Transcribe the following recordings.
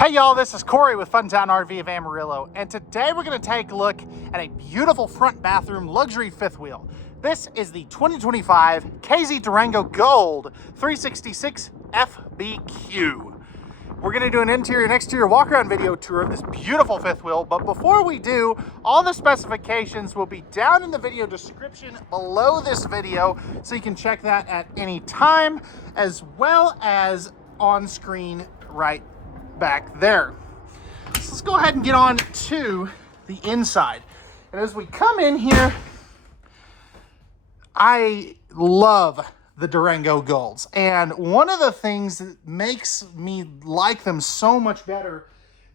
Hey y'all, this is Cory with Funtown RV of Amarillo, and today we're going to take a look at a beautiful front bathroom luxury fifth wheel. This is the 2025 K-Z Durango Gold 366 FBQ. We're going to do an interior and exterior walk-around video tour of this beautiful fifth wheel, but before we do, all the specifications will be down in the video description below this video, so you can check that at any time, as well as on screen right back there. So let's go ahead and get on to the inside. And as we come in here, I love the Durango Golds. And one of the things that makes me like them so much better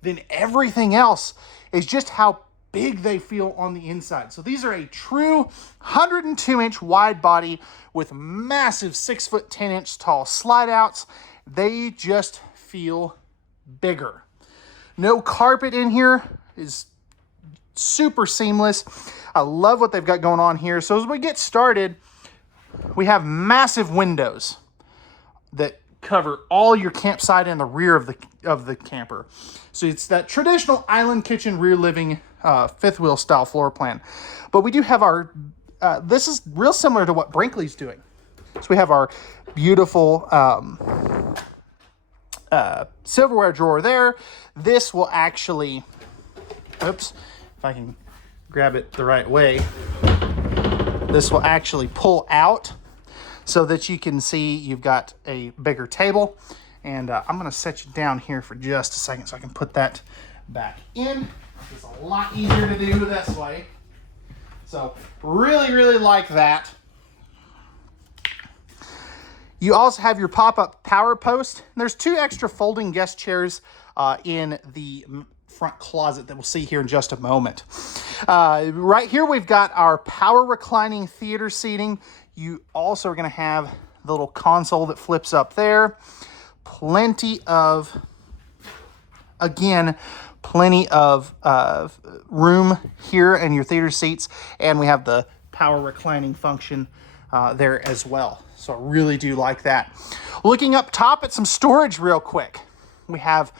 than everything else is just how big they feel on the inside. So these are a true 102-inch wide body with massive 6-foot 10-inch tall slide outs. They just feel bigger. No carpet in here, is super seamless. I love what they've got going on here. So as we get started, we have massive windows that cover all your campsite and the rear of the camper. So it's that traditional island kitchen rear living fifth wheel style floor plan. But we do have our this is real similar to what Brinkley's doing. So we have our beautiful silverware drawer there. This will actually, oops, if I can grab it the right way, this will actually pull out so that you can see you've got a bigger table. And I'm going to set you down here for just a second so I can put that back in. It's a lot easier to do this way. So really like that. You also have your pop-up power post. There's 2 extra folding guest chairs in the front closet that we'll see here in just a moment. Right here we've got our power reclining theater seating. You also are going to have the little console that flips up there. Plenty of room here in your theater seats, and we have the power reclining function there as well. So I really do like that. Looking up top at some storage real quick. We have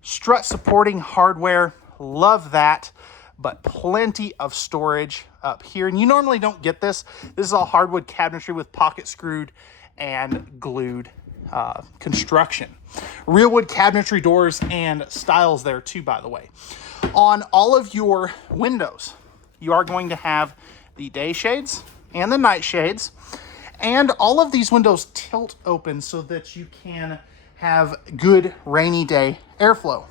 strut supporting hardware. Love that. But plenty of storage up here. And you normally don't get this. This is all hardwood cabinetry with pocket screwed and glued construction. Real wood cabinetry doors and styles there too, by the way. On all of your windows, you are going to have the day shades and the night shades. And all of these windows tilt open so that you can have good rainy day airflow.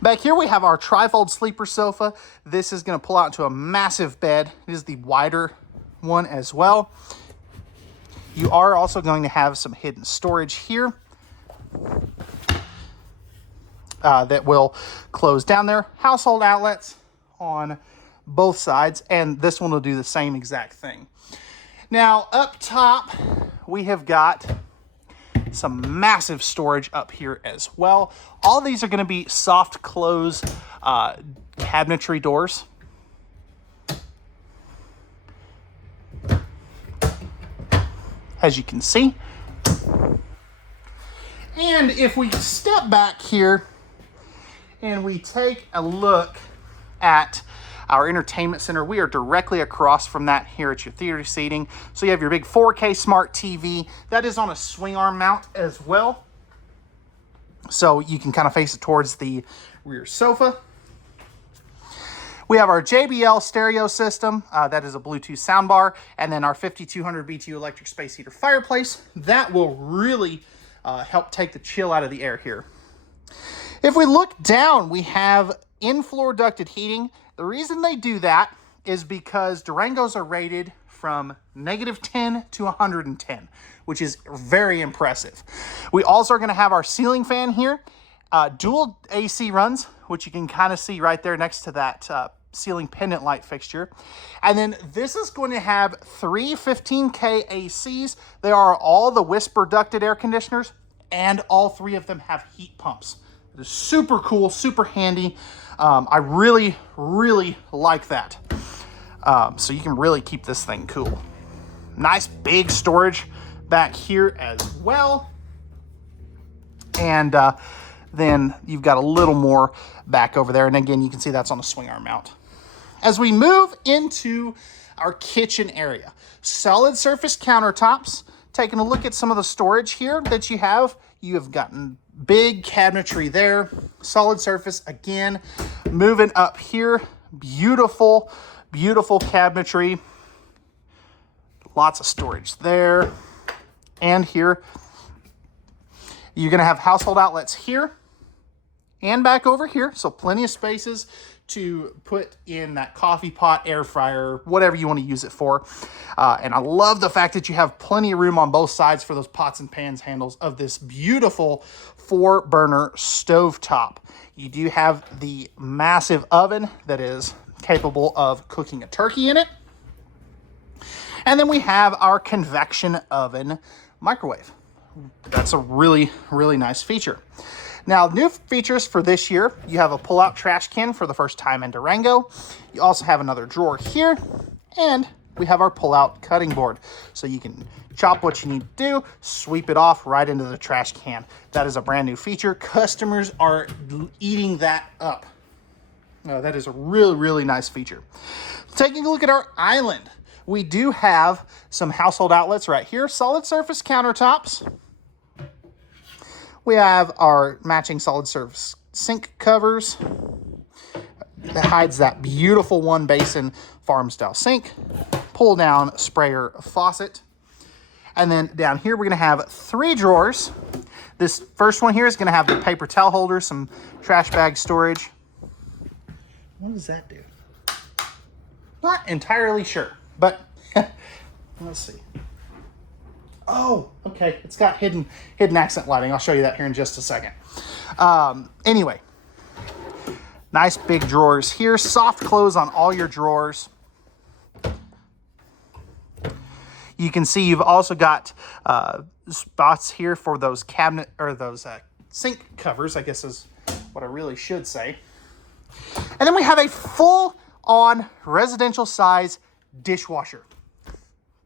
Back here we have our trifold sleeper sofa. This is going to pull out into a massive bed. It is the wider one as well. You are also going to have some hidden storage here that will close down there. Household outlets on both sides, and this one will do the same exact thing. Now, up top, we have got some massive storage up here as well. All these are going to be soft close cabinetry doors. As you can see. And if we step back here and we take a look at our entertainment center, we are directly across from that here at your theater seating. So you have your big 4K smart TV. That is on a swing arm mount as well. So you can kind of face it towards the rear sofa. We have our JBL stereo system. That is a Bluetooth soundbar. And then our 5200 BTU electric space heater fireplace. That will really help take the chill out of the air here. If we look down, we have in-floor ducted heating. The reason they do that is because Durangos are rated from -10 to 110, which is very impressive. We also are going to have our ceiling fan here. Dual AC runs, which you can kind of see right there next to that ceiling pendant light fixture. And then this is going to have 3 15K ACs. They are all the Whisper ducted air conditioners, and all 3 of them have heat pumps. It is super cool, super handy. I really like that. So you can really keep this thing cool. Nice big storage back here as well. And then you've got a little more back over there. And again, you can see that's on a swing arm mount. As we move into our kitchen area, solid surface countertops. Taking a look at some of the storage here that you have gotten big cabinetry there, solid surface again. Moving up here, beautiful, beautiful cabinetry. Lots of storage there. And here, you're gonna have household outlets here and back over here. So plenty of spaces to put in that coffee pot, air fryer, whatever you want to use it for. And I love the fact that you have plenty of room on both sides for those pots and pans handles of this beautiful 4-burner stovetop. You do have the massive oven that is capable of cooking a turkey in it. And then we have our convection oven microwave. That's a really, really nice feature. Now, new features for this year, you have a pull-out trash can for the first time in Durango. You also have another drawer here, and we have our pull-out cutting board. So you can chop what you need to do, sweep it off right into the trash can. That is a brand new feature. Customers are eating that up. That is a really, really nice feature. Taking a look at our island, we do have some household outlets right here, solid surface countertops. We have our matching solid surface sink covers that hides that beautiful one basin farm style sink, pull down sprayer faucet. And then down here, we're gonna have 3 drawers. This first one here is gonna have the paper towel holder, some trash bag storage. What does that do? Not entirely sure, but let's see. Oh, okay. It's got hidden accent lighting. I'll show you that here in just a second. Anyway, nice big drawers here. Soft close on all your drawers. You can see you've also got spots here for those cabinet or those sink covers, I guess is what I really should say. And then we have a full-on residential size dishwasher.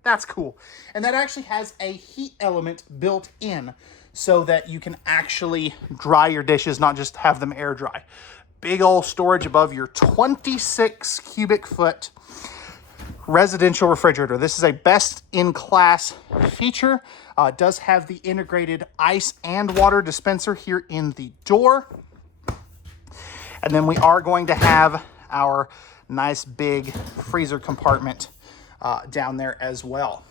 That's cool. And that actually has a heat element built in so that you can actually dry your dishes, not just have them air dry. Big old storage above your 26 cubic foot residential refrigerator. This is a best in class feature. It does have the integrated ice and water dispenser here in the door. And then we are going to have our nice big freezer compartment down there as well.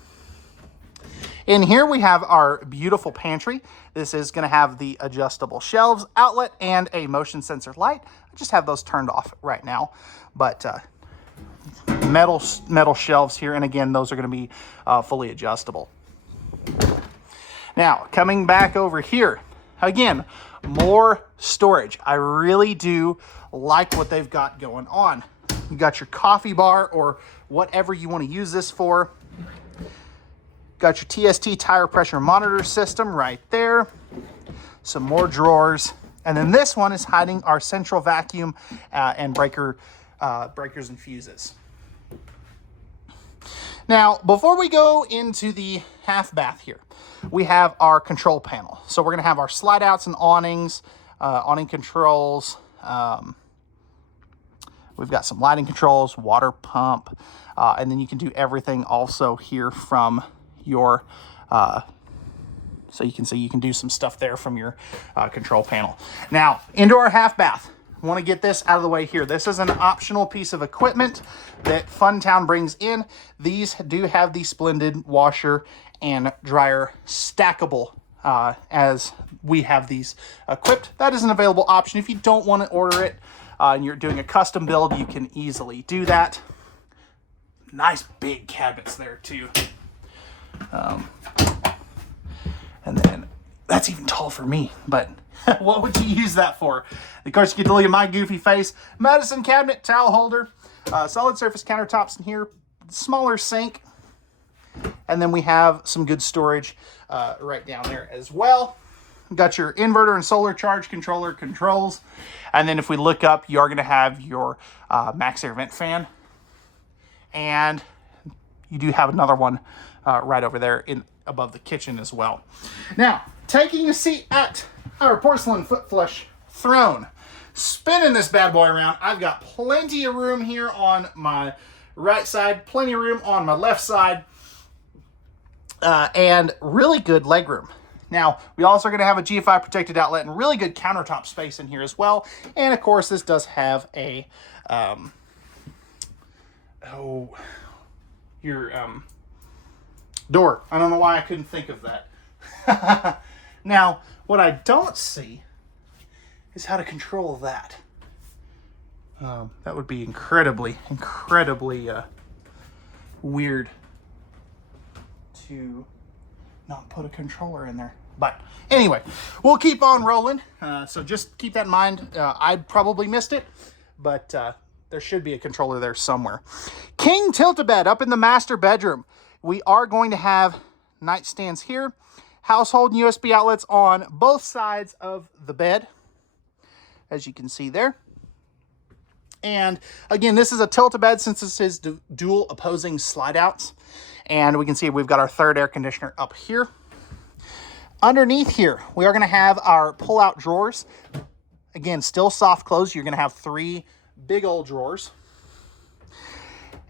In here we have our beautiful pantry. This is going to have the adjustable shelves, outlet, and a motion sensor light. I just have those turned off right now, but metal shelves here, and again, those are going to be fully adjustable. Now, coming back over here, again, more storage. I really do like what they've got going on. You got your coffee bar or whatever you want to use this for. Got your TST tire pressure monitor system right there. Some more drawers. And then this one is hiding our central vacuum and breakers and fuses. Now, before we go into the half bath here, we have our control panel. So we're going to have our slide outs and awnings, awning controls. We've got some lighting controls, water pump, and then you can do everything also here from your, so you can see you can do some stuff there from your control panel. Now, into our half bath. Want to get this out of the way here. This is an optional piece of equipment that Funtown brings in. These do have the splendid washer and dryer stackable as we have these equipped. That is an available option. If you don't want to order it and you're doing a custom build, you can easily do that. Nice big cabinets there too. And then that's even tall for me, but what would you use that for? Of course, you get to look at my goofy face. Medicine cabinet, towel holder, solid surface countertops in here, smaller sink, and then we have some good storage right down there as well. Got your inverter and solar charge controller controls. And then if we look up, you are going to have your max air vent fan. And you do have another one right over there above the kitchen as well. Now, taking a seat at our porcelain foot flush throne. Spinning this bad boy around, I've got plenty of room here on my right side, plenty of room on my left side, and really good leg room. Now, we also are going to have a GFI protected outlet and really good countertop space in here as well. And of course, this does have a, door. I don't know why I couldn't think of that. Now, what I don't see is how to control that. That would be incredibly weird to not put a controller in there. But anyway, we'll keep on rolling. So just keep that in mind. I probably missed it, but there should be a controller there somewhere. King tilt-a-bed up in the master bedroom. We are going to have nightstands here. Household and USB outlets on both sides of the bed, as you can see there. And again, this is a tilt-a-bed since this is dual opposing slide outs. And we can see we've got our third air conditioner up here. Underneath here, we are going to have our pull-out drawers. Again, still soft close. You're going to have 3 big old drawers.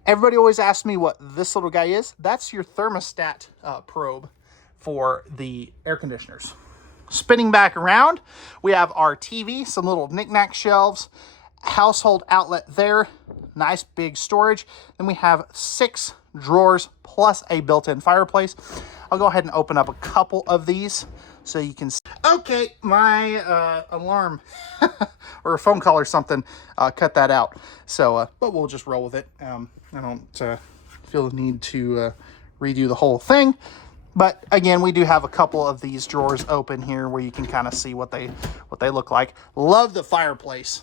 Everybody always asks me what this little guy is. That's your thermostat probe for the air conditioners. Spinning back around, we have our TV, some little knick-knack shelves, household outlet there, nice big storage. Then we have 6 drawers plus a built-in fireplace. I'll go ahead and open up a couple of these so you can see. Okay, my alarm or a phone call or something cut that out. So, but we'll just roll with it. I don't feel the need to redo the whole thing. But again, we do have a couple of these drawers open here where you can kind of see what they look like. Love the fireplace.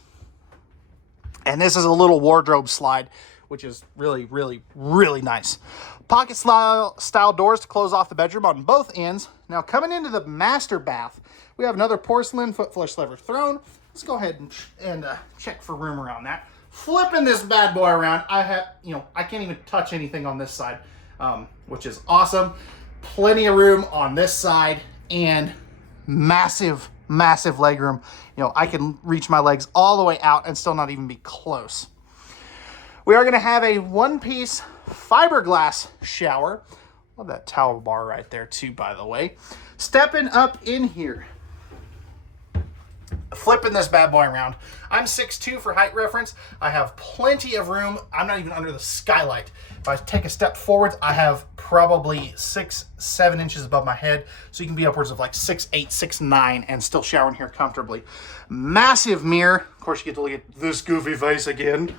And this is a little wardrobe slide, which is really nice. Pocket style doors to close off the bedroom on both ends. Now coming into the master bath, we have another porcelain foot flush lever throne. Let's go ahead and check for room around that. Flipping this bad boy around, I can't even touch anything on this side, which is awesome. Plenty of room on this side and massive leg room. I can reach my legs all the way out and still not even be close. We are going to have a one-piece fiberglass shower. Love that towel bar right there too, by the way. Stepping up in here, flipping this bad boy around. I'm 6'2" for height reference. I have plenty of room. I'm not even under the skylight. If I take a step forward, I have probably 6-7 inches above my head. So you can be upwards of like 6'8", 6'9", and still shower in here comfortably. Massive mirror. Of course, you get to look at this goofy face again.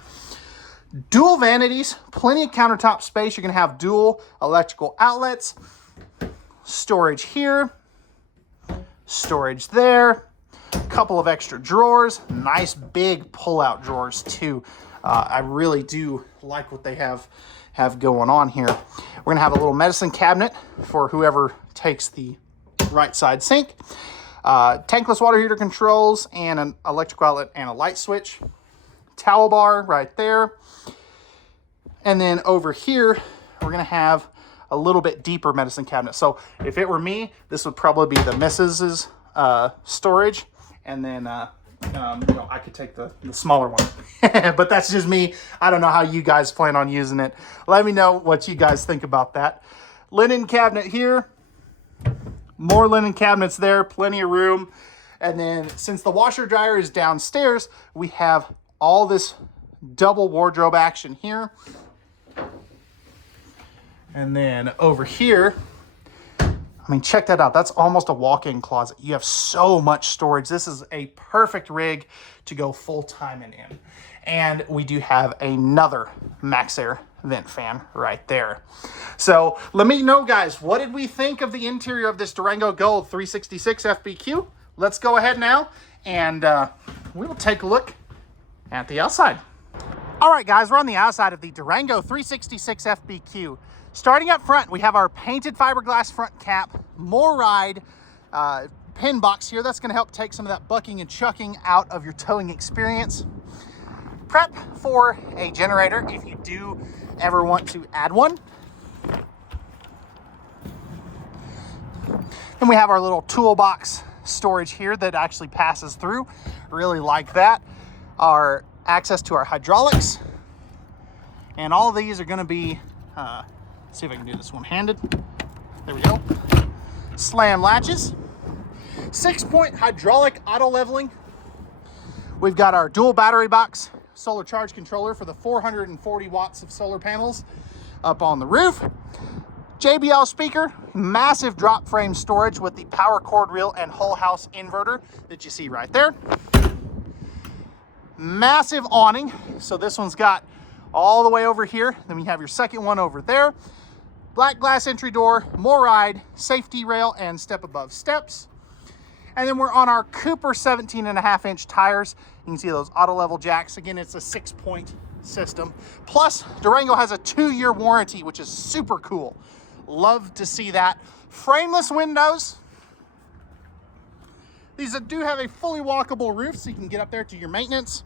Dual vanities, plenty of countertop space. You're going to have dual electrical outlets. Storage here. Storage there. Couple of extra drawers. Nice big pull-out drawers too. I really do like what they have going on here. We're going to have a little medicine cabinet for whoever takes the right side sink. Tankless water heater controls and an electrical outlet and a light switch. Towel bar right there. And then over here, we're going to have a little bit deeper medicine cabinet. So if it were me, this would probably be the missus's storage. And then, I could take the smaller one. But that's just me. I don't know how you guys plan on using it. Let me know what you guys think about that. Linen cabinet here. More linen cabinets there. Plenty of room. And then since the washer dryer is downstairs, we have all this double wardrobe action here. And then over here, check that out. That's almost a walk-in closet. You have so much storage. This is a perfect rig to go full-time in. And we do have another MaxxAir vent fan right there. So let me know, guys, what did we think of the interior of this Durango Gold 366 FBQ? Let's go ahead now and we'll take a look at the outside. All right, guys, we're on the outside of the Durango 366 FBQ. Starting up front, we have our painted fiberglass front cap, more ride pin box here. That's going to help take some of that bucking and chucking out of your towing experience. Prep for a generator if you do ever want to add one. Then we have our little toolbox storage here that actually passes through. Really like that. Our access to our hydraulics. And all of these are going to be, see if I can do this one-handed. There we go. Slam latches. 6-point hydraulic auto leveling. We've got our dual battery box solar charge controller for the 440 watts of solar panels up on the roof. JBL speaker, massive drop frame storage with the power cord reel and whole house inverter that you see right there. Massive awning. So this one's got all the way over here. Then we have your second one over there. Black glass entry door, more ride, safety rail, and step above steps. And then we're on our Cooper 17.5-inch tires. You can see those auto level jacks. Again, it's a 6-point system. Plus, Durango has a 2-year warranty, which is super cool. Love to see that. Frameless windows. These do have a fully walkable roof, so you can get up there to your maintenance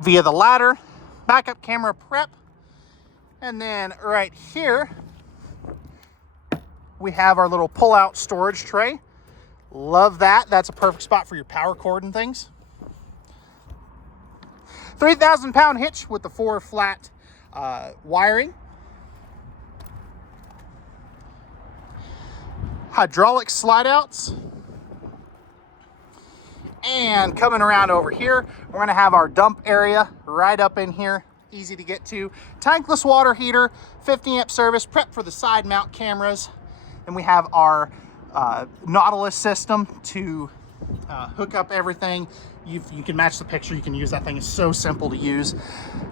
via the ladder. Backup camera prep. And then right here, we have our little pull-out storage tray. Love that. That's a perfect spot for your power cord and things. 3,000-pound hitch with the 4 flat wiring. Hydraulic slide outs. And coming around over here, we're going to have our dump area right up in here. Easy to get to. Tankless water heater, 50 amp service, prep for the side mount cameras. And we have our Nautilus system to hook up everything. You can match the picture. You can use that thing. It's so simple to use.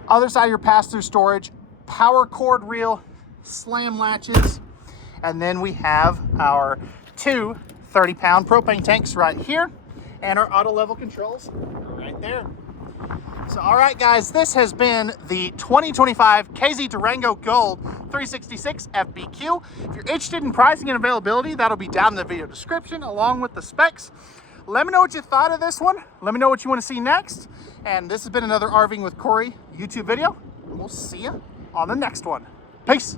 Other side of your pass-through storage, power cord reel, slam latches. And then we have our 2 30-pound propane tanks right here and our auto level controls right there. So, all right, guys, this has been the 2025 K-Z Durango Gold 366 FBQ. If you're interested in pricing and availability, that'll be down in the video description along with the specs. Let me know what you thought of this one. Let me know what you want to see next. And this has been another RVing with Cory YouTube video. And we'll see you on the next one. Peace.